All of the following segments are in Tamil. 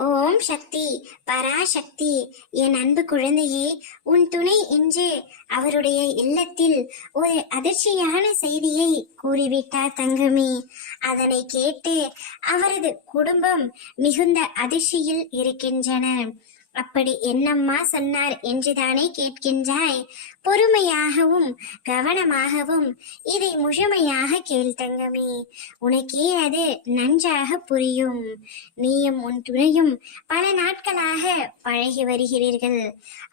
ஓம் சக்தி பராசக்தி. என் அன்பு குழந்தையே, உன் துணை இன்று அவருடைய இல்லத்தில் ஒரு அதிர்ச்சியான செய்தியை கூறிவிட்டார் தங்கமே. அதனை கேட்டு அவரது குடும்பம் மிகுந்த அதிர்ச்சியில் இருக்கின்றனர். அப்படி என்னம்மா சொன்னார் என்றுதானே கேட்கின்றாய்? பொறுமையாகவும் கவனமாகவும் இதை முழுமையாக கேள் தங்கமே. உனக்கே அது நன்றாக புரியும். நீயும் உன் துணையும் பல நாட்களாக பழகி வருகிறீர்கள்.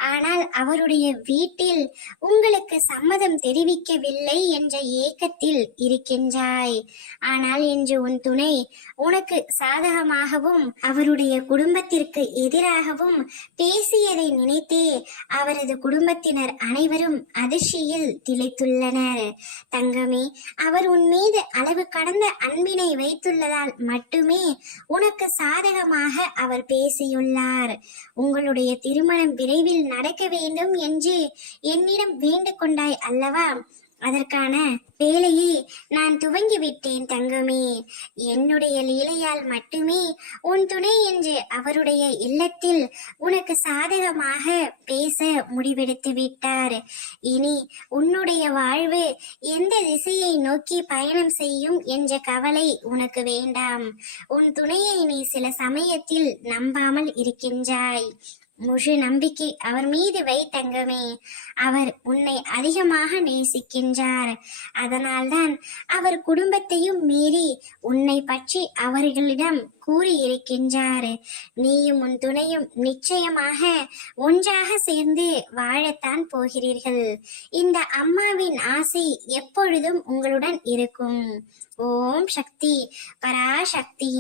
ஆனால் அவருடைய வீட்டில் உங்களுக்கு சம்மதம் தெரிவிக்கவில்லை என்ற ஏக்கத்தில் இருக்கின்றாய். ஆனால் இன்று உன் துணை உனக்கு சாதகமாகவும் அவருடைய குடும்பத்திற்கு எதிராகவும் பேசியதை நினைத்தே அவரது குடும்பத்தினர் அனைவரும் அதிர்ச்சியில் திளைத்துள்ளனர். தங்கமே, அவர் உன் மீது அளவு கடந்த அன்பினை வைத்துள்ளதால் மட்டுமே உனக்கு சாதகமாக அவர் பேசியுள்ளார். உங்களுடைய திருமணம் விரைவில் நடக்க வேண்டும் என்று என்னிடம் வேண்டிக் கொண்டாய் அல்லவா? அதற்கான வேலையை நான் துவங்கிவிட்டேன் தங்கமே. என்னுடைய லீலையால் மட்டுமே உன் துணை என்று அவருடைய இல்லத்தில் உனக்கு சாதகமாக பேச முடிவெடுத்து விட்டார். இனி உன்னுடைய வாழ்வு எந்த திசையை நோக்கி பயணம் செய்யும் என்ற கவலை உனக்கு வேண்டாம். உன் துணையை நீ சில சமயத்தில் நம்பாமல் இருக்கின்றாய். முழு நம்பிக்கை அவர் மீது வை தங்கமே. அவர் உன்னை அதிகமாக நேசிக்கின்றார். அதனால்தான் அவர் குடும்பத்தையும் மீறி உன்னை பற்றி அவர்களிடம் கூறியிருக்கின்றார். நீயும் உன் துணையும் நிச்சயமாக ஒன்றாக சேர்ந்து வாழத்தான் போகிறீர்கள். இந்த அம்மாவின் ஆசை எப்பொழுதும் உங்களுடன் இருக்கும். ஓம் சக்தி பராசக்தி.